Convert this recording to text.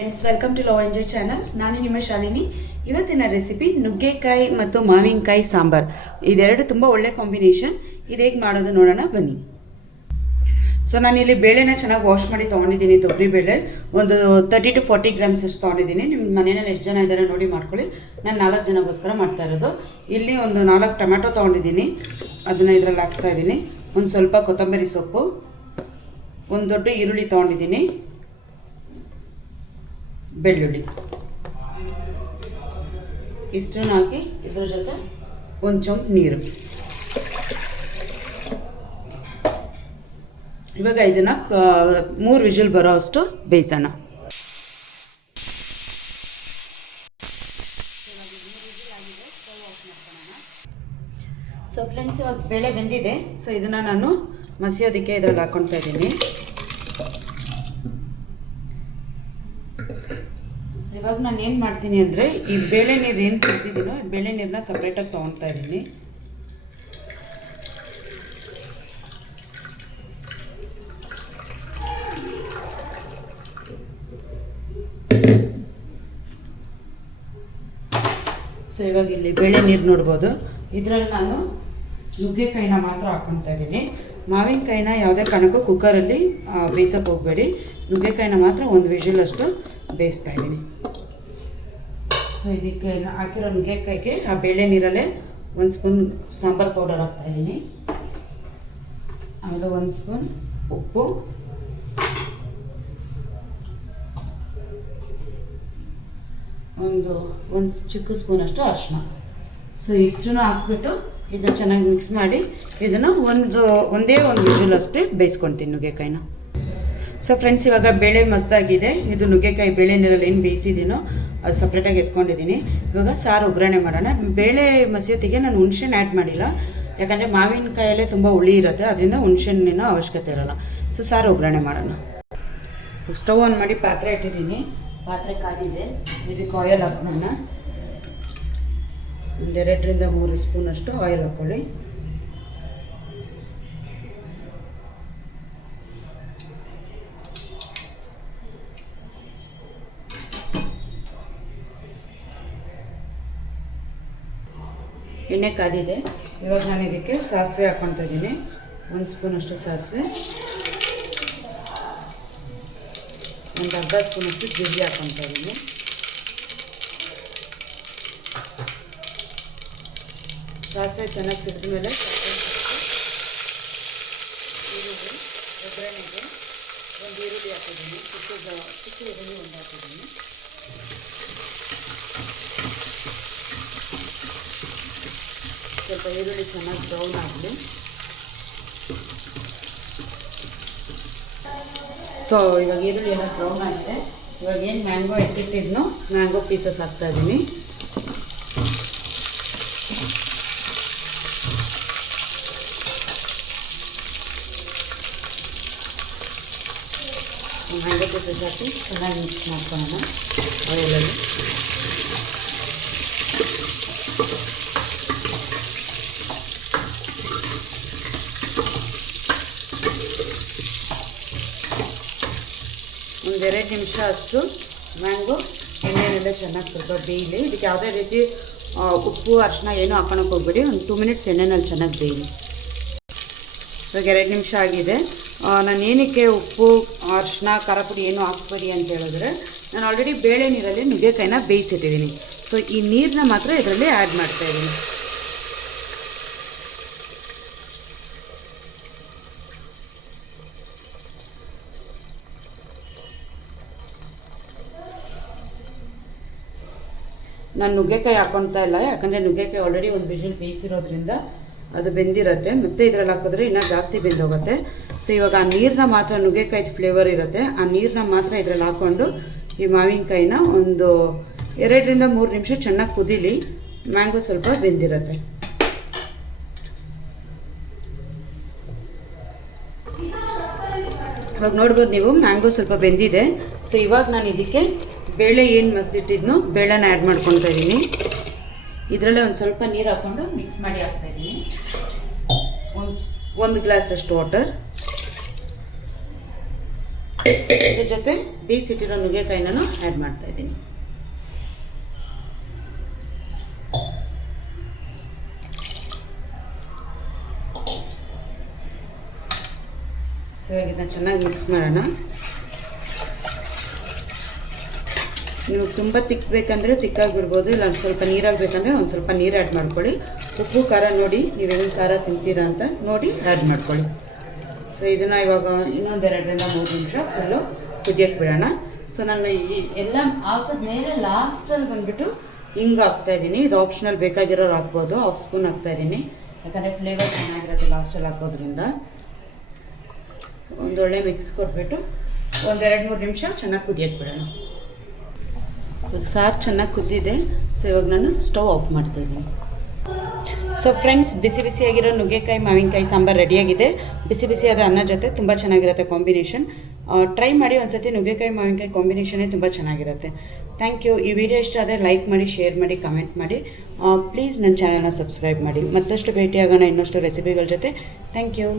Friends, welcome to love enjoy channel. ನಾನು ನಿಮ್ಮ ಶಾಲಿನಿ. ಇವತ್ತಿನ ರೆಸಿಪಿ ನುಗ್ಗೆಕಾಯಿ ಮತ್ತು ಮಾವಿನಕಾಯಿ ಸಾಂಬಾರ್. ಇದೆರಡು ತುಂಬ ಒಳ್ಳೆ ಕಾಂಬಿನೇಷನ್. ಇದು ಹೇಗೆ ಮಾಡೋದು ನೋಡೋಣ ಬನ್ನಿ. ಸೊ ನಾನಿಲ್ಲಿ ಬೇಳೆನ ಚೆನ್ನಾಗಿ ವಾಶ್ ಮಾಡಿ ತೊಗೊಂಡಿದ್ದೀನಿ. ತೊಗರಿ ಬೇಳೆ ಒಂದು 30 to 40 ಗ್ರಾಮ್ಸ್ ಅಷ್ಟು ತೊಗೊಂಡಿದ್ದೀನಿ. ನಿಮ್ಮ ಮನೆಯಲ್ಲಿ ಎಷ್ಟು ಜನ ಇದ್ದಾರೆ ನೋಡಿ ಮಾಡ್ಕೊಳ್ಳಿ. ನಾನು 4 ಜನಕ್ಕೋಸ್ಕರ ಮಾಡ್ತಾ ಇರೋದು. ಇಲ್ಲಿ ಒಂದು 4 ಟೊಮೆಟೊ ತೊಗೊಂಡಿದ್ದೀನಿ, ಅದನ್ನು ಇದರಲ್ಲಿ ಹಾಕ್ತಾಯಿದ್ದೀನಿ. ಒಂದು ಸ್ವಲ್ಪ ಕೊತ್ತಂಬರಿ ಸೊಪ್ಪು, ಒಂದು ದೊಡ್ಡ ಈರುಳ್ಳಿ ತೊಗೊಂಡಿದ್ದೀನಿ, ಬೆಳ್ಳುಳ್ಳಿ ಇಷ್ಟನ್ನು ಹಾಕಿ ಇದ್ರ ಜೊತೆ ಒಂದು ಚಮಚ ನೀರು. ಇವಾಗ ಇದನ್ನು 3 ವಿಷಲ್ ಬರೋ ಅಷ್ಟು ಬೇಯಿಸೋಣ. ಸೊ ಫ್ರೆಂಡ್ಸ್, ಇವಾಗ ಬೇಳೆ ಬೆಂದಿದೆ. ಸೊ ಇದನ್ನು ನಾನು ಮಸಿಯೋದಕ್ಕೆ ಇದರಲ್ಲಿ ಹಾಕ್ಕೊಳ್ತಾ ಇದ್ದೀನಿ. ಇವಾಗ ನಾನು ಏನು ಮಾಡ್ತೀನಿ ಅಂದರೆ, ಈ ಬೇಳೆ ನೀರು ಏನು ಕುಡ್ತಿದ್ದೀನೋ ಬೇಳೆ ನೀರನ್ನ ಸಪ್ರೇಟಾಗಿ ತೊಗೊಳ್ತಾ ಇದ್ದೀನಿ. ಸೊ ಇವಾಗ ಇಲ್ಲಿ ಬೇಳೆ ನೀರು ನೋಡ್ಬೋದು. ಇದರಲ್ಲಿ ನಾನು ನುಗ್ಗೆಕಾಯಿನ ಮಾತ್ರ ಹಾಕ್ಕೊಳ್ತಾ ಇದ್ದೀನಿ. ಮಾವಿನಕಾಯಿನ ಯಾವುದೇ ಕಾರಣಕ್ಕೂ ಕುಕ್ಕರಲ್ಲಿ ಬೇಯಿಸೋಕೆ ಹೋಗಬೇಡಿ. ನುಗ್ಗೆಕಾಯಿನ ಮಾತ್ರ ಒಂದು ವಿಷಲಷ್ಟು ಬೇಯಿಸ್ತಾ ಇದ್ದೀನಿ. ಸೊ ಇದಕ್ಕೆ ಹಾಕಿರೋ ನುಗ್ಗೆಕಾಯಿಗೆ ಆ ಬೇಳೆ ನೀರಲ್ಲೇ 1 ಸ್ಪೂನ್ ಸಾಂಬಾರು ಪೌಡರ್ ಹಾಕ್ತಾಯಿದ್ದೀನಿ. ಆಮೇಲೆ 1 ಸ್ಪೂನ್ ಉಪ್ಪು, ಒಂದು ಚಿಕ್ಕ ಸ್ಪೂನಷ್ಟು ಅರಿಶಿನ. ಸೊ ಇಷ್ಟನ್ನು ಹಾಕ್ಬಿಟ್ಟು ಇದನ್ನು ಚೆನ್ನಾಗಿ ಮಿಕ್ಸ್ ಮಾಡಿ ಇದನ್ನು ಒಂದೇ ಒಂದು ವಿಷಲಷ್ಟೇ ಬೇಯಿಸ್ಕೊಳ್ತೀನಿ ನುಗ್ಗೆಕಾಯಿನ. ಸೊ ಫ್ರೆಂಡ್ಸ್, ಇವಾಗ ಬೇಳೆ ಮಸ್ತಾಗಿದೆ. ಇದು ನುಗ್ಗೆಕಾಯಿ ಬೇಳೆ ನೀರಲ್ಲಿ ಏನು ಬೇಯಿಸಿದ್ದೀನೋ ಅದು ಸಪ್ರೇಟಾಗಿ ಎತ್ಕೊಂಡಿದ್ದೀನಿ. ಇವಾಗ ಸಾರು ಒಗ್ಗರಣೆ ಮಾಡೋಣ. ಬೇಳೆ ಮಸಿಯೋತಿಗೆ ನಾನು ಹುಣಸೆಹಣ್ಣು ಆ್ಯಡ್ ಮಾಡಿಲ್ಲ, ಯಾಕಂದರೆ ಮಾವಿನಕಾಯಲ್ಲೇ ತುಂಬ ಹುಳಿ ಇರುತ್ತೆ, ಅದರಿಂದ ಹುಣಸೆಹಣ್ಣಿನ ಅವಶ್ಯಕತೆ ಇರೋಲ್ಲ. ಸೊ ಸಾರು ಒಗ್ಗರಣೆ ಮಾಡೋಣ. ಸ್ಟವ್ ಆನ್ ಮಾಡಿ ಪಾತ್ರೆ ಇಟ್ಟಿದ್ದೀನಿ. ಪಾತ್ರೆ ಕಾದಿದೆ. ಇದಕ್ಕೆ ಆಯಿಲ್ ಹಾಕೋಣ. ಒಂದು 2 ರಿಂದ 3 ಸ್ಪೂನಷ್ಟು ಆಯಿಲ್ ಹಾಕ್ಕೊಳ್ಳಿ. ಎಣ್ಣೆ ಕಾದಿದೆ. ಇವಾಗ ನಾನು ಇದಕ್ಕೆ ಸಾಸಿವೆ ಹಾಕ್ಕೊಳ್ತಾ ಇದ್ದೀನಿ. 1 ಸ್ಪೂನಷ್ಟು ಸಾಸಿವೆ, ಒಂದು ಅರ್ಧ ಸ್ಪೂನಷ್ಟು ಜೀರಿಗೆ ಹಾಕ್ಕೊಳ್ತಾ ಇದ್ದೀನಿ. ಸಾಸಿವೆ ಚೆನ್ನಾಗಿ ಸಿಡಿದ ಮೇಲೆ ಒಗ್ಗರಣೆಗೆ ಒಂದು ಈರುಳ್ಳಿ ಹಾಕಿದ್ದೀನಿ. ಚಿಕ್ಕ ಈರುಳ್ಳಿ ಒಂದು ಹಾಕಿದ್ದೀನಿ. ಸ್ವಲ್ಪ ಈರುಳ್ಳಿ ಚೆನ್ನಾಗಿ ಬ್ರೌನ್ ಆಗಲಿ. ಸೊ ಇವಾಗ ಈರುಳ್ಳಿ ಎಲ್ಲ ಬ್ರೌನ್ ಆಗಿದೆ. ಇವಾಗ ಏನು ಮ್ಯಾಂಗೋ ಎತ್ತಿಟ್ಟಿದ್ನೋ ಮ್ಯಾಂಗೋ ಪೀಸಸ್ ಹಾಕ್ತಾಯಿದ್ದೀನಿ. ಮ್ಯಾಂಗೋ ಪೀಸಸ್ ಹಾಕಿ ಚೆನ್ನಾಗಿ ಮಿಕ್ಸ್ ಮಾಡ್ಕೊಳ್ಳೋಣ ಆಯಿಲಲ್ಲಿ. ಒಂದು 2 ನಿಮಿಷ ಅಷ್ಟು ಮ್ಯಾಂಗೋ ಎಣ್ಣೆನೆಲ್ಲ ಚೆನ್ನಾಗಿ ಸ್ವಲ್ಪ ಬೇಯಲಿ. ಇದಕ್ಕೆ ಯಾವುದೇ ರೀತಿ ಉಪ್ಪು ಅರಿಶಿನ ಏನೂ ಹಾಕೋಳಕ್ಕೆ ಹೋಗ್ಬೇಡಿ. ಒಂದು 2 ಮಿನಿಟ್ಸ್ ಎಣ್ಣೆನಲ್ಲಿ ಚೆನ್ನಾಗಿ ಬೇಯಲಿ. ಇವಾಗ 2 ನಿಮಿಷ ಆಗಿದೆ. ನಾನು ಏನಕ್ಕೆ ಉಪ್ಪು ಅರಿಶಿನ ಖಾರ ಪುಡಿ ಏನೂ ಹಾಕ್ಬೇಡಿ ಅಂತ ಹೇಳಿದ್ರೆ, ನಾನು ಆಲ್ರೆಡಿ ಬೇಳೆ ನೀರಲ್ಲಿ ನುಗ್ಗೆಕಾಯಿನ ಬೇಯಿಸಿಟ್ಟಿದ್ದೀನಿ. ಸೊ ಈ ನೀರನ್ನ ಮಾತ್ರ ಇದರಲ್ಲಿ ಆ್ಯಡ್ ಮಾಡ್ತಾಯಿದ್ದೀನಿ. ನಾನು ನುಗ್ಗೆಕಾಯಿ ಹಾಕ್ಕೊಳ್ತಾ ಇಲ್ಲ, ಯಾಕಂದರೆ ನುಗ್ಗೆಕಾಯಿ ಆಲ್ರೆಡಿ ಒಂದು ವಿಷಲ್ ಬೇಯಿಸಿರೋದ್ರಿಂದ ಅದು ಬೆಂದಿರುತ್ತೆ. ಮತ್ತು ಇದರಲ್ಲಿ ಹಾಕಿದ್ರೆ ಇನ್ನೂ ಜಾಸ್ತಿ ಬೆಂದೋಗುತ್ತೆ. ಸೊ ಇವಾಗ ಆ ನೀರನ್ನ ಮಾತ್ರ, ನುಗ್ಗೆಕಾಯ್ದು ಫ್ಲೇವರ್ ಇರುತ್ತೆ, ಆ ನೀರನ್ನ ಮಾತ್ರ ಇದರಲ್ಲಿ ಹಾಕ್ಕೊಂಡು ಈ ಮಾವಿನಕಾಯಿನ ಒಂದು 2 ರಿಂದ 3 ನಿಮಿಷ ಚೆನ್ನಾಗಿ ಕುದೀಲಿ. ಮ್ಯಾಂಗೋ ಸ್ವಲ್ಪ ಬೆಂದಿರುತ್ತೆ. ಇವಾಗ ನೋಡ್ಬೋದು ನೀವು, ಮ್ಯಾಂಗೋ ಸ್ವಲ್ಪ ಬೆಂದಿದೆ. ಸೊ ಇವಾಗ ನಾನು ಇದಕ್ಕೆ ಬೇಳೆ ಏನು ಮಸ್ದಿಟ್ಟಿದ್ನೋ ಬೇಳೆನ ಆ್ಯಡ್ ಮಾಡ್ಕೊತಾ ಇದ್ದೀನಿ. ಇದರಲ್ಲೇ ಒಂದು ಸ್ವಲ್ಪ ನೀರು ಹಾಕ್ಕೊಂಡು ಮಿಕ್ಸ್ ಮಾಡಿ ಹಾಕ್ತಾಯಿದ್ದೀನಿ. ಒಂದು ಗ್ಲಾಸ್ ಅಷ್ಟು ವಾಟರ್. ಇದ್ರ ಜೊತೆ ಬೇಯಿಸಿಟ್ಟಿರೋ ನುಗ್ಗೆಕಾಯಿನೂ ಆ್ಯಡ್ ಮಾಡ್ತಾಯಿದ್ದೀನಿ. ಸೊ ಇವಾಗ ಇದನ್ನ ಚೆನ್ನಾಗಿ ಮಿಕ್ಸ್ ಮಾಡೋಣ. ನೀವು ತುಂಬ ತಿಕ್ಕಬೇಕಂದ್ರೆ ತಿಕ್ಕಾಗಿಬಿಡ್ಬೋದು, ಇಲ್ಲ ಸ್ವಲ್ಪ ನೀರಾಗಬೇಕಂದ್ರೆ ಒಂದು ಸ್ವಲ್ಪ ನೀರು ಆ್ಯಡ್ ಮಾಡ್ಕೊಳ್ಳಿ. ಉಪ್ಪು ಖಾರ ನೋಡಿ, ನೀವು ಹೆಂಗೆ ಖಾರ ತಿಂತೀರಾ ಅಂತ ನೋಡಿ ಆ್ಯಡ್ ಮಾಡ್ಕೊಳ್ಳಿ. ಸೊ ಇದನ್ನು ಇವಾಗ ಇನ್ನೊಂದು 2-3 ನಿಮಿಷ ಫುಲ್ಲು ಕುದಿಯೋಕ್ಕೆ ಬಿಡೋಣ. ಸೊ ನಾನು ಈ ಎಲ್ಲ ಹಾಕಿದ್ಮೇಲೆ ಲಾಸ್ಟಲ್ಲಿ ಬಂದುಬಿಟ್ಟು ಹಿಂಗೆ ಹಾಕ್ತಾಯಿದ್ದೀನಿ. ಇದು ಆಪ್ಷನಲ್, ಬೇಕಾಗಿರೋರು ಹಾಕ್ಬೋದು. 1/2 ಸ್ಪೂನ್ ಹಾಕ್ತಾಯಿದ್ದೀನಿ, ಯಾಕಂದರೆ ಫ್ಲೇವರ್ ಚೆನ್ನಾಗಿರುತ್ತೆ ಲಾಸ್ಟಲ್ಲಿ ಹಾಕೋದ್ರಿಂದ. ಒಂದೊಳ್ಳೆ ಮಿಕ್ಸ್ ಕೊಟ್ಬಿಟ್ಟು ಒಂದು 2-3 ನಿಮಿಷ ಚೆನ್ನಾಗಿ ಕುದಿಯೋಕ್ಕೆ ಬಿಡೋಣ. ಇವಾಗ ಸಾರು ಚೆನ್ನಾಗಿ ಕುದ್ದಿದೆ. ಸೊ ಇವಾಗ ನಾನು ಸ್ಟವ್ ಆಫ್ ಮಾಡ್ತಾಯಿದ್ದೀನಿ. ಸೊ ಫ್ರೆಂಡ್ಸ್, ಬಿಸಿ ಬಿಸಿಯಾಗಿರೋ ನುಗ್ಗೆಕಾಯಿ ಮಾವಿನಕಾಯಿ ಸಾಂಬಾರು ರೆಡಿಯಾಗಿದೆ. ಬಿಸಿ ಬಿಸಿಯಾದ ಅನ್ನ ಜೊತೆ ತುಂಬ ಚೆನ್ನಾಗಿರುತ್ತೆ ಕಾಂಬಿನೇಷನ್. ಟ್ರೈ ಮಾಡಿ ಒಂದ್ಸತಿ. ನುಗ್ಗೆಕಾಯಿ ಮಾವಿನಕಾಯಿ ಕಾಂಬಿನೇಷನ್ನೇ ತುಂಬ ಚೆನ್ನಾಗಿರುತ್ತೆ. Thank you. ಈ ವಿಡಿಯೋ ಇಷ್ಟ ಆದರೆ ಲೈಕ್ ಮಾಡಿ, ಶೇರ್ ಮಾಡಿ, ಕಮೆಂಟ್ ಮಾಡಿ. ಪ್ಲೀಸ್ ನನ್ನ ಚಾನಲ್ನ ಸಬ್ಸ್ಕ್ರೈಬ್ ಮಾಡಿ. ಮತ್ತಷ್ಟು ಭೇಟಿಯಾಗೋಣ ಇನ್ನಷ್ಟು ರೆಸಿಪಿಗಳ ಜೊತೆ. Thank you.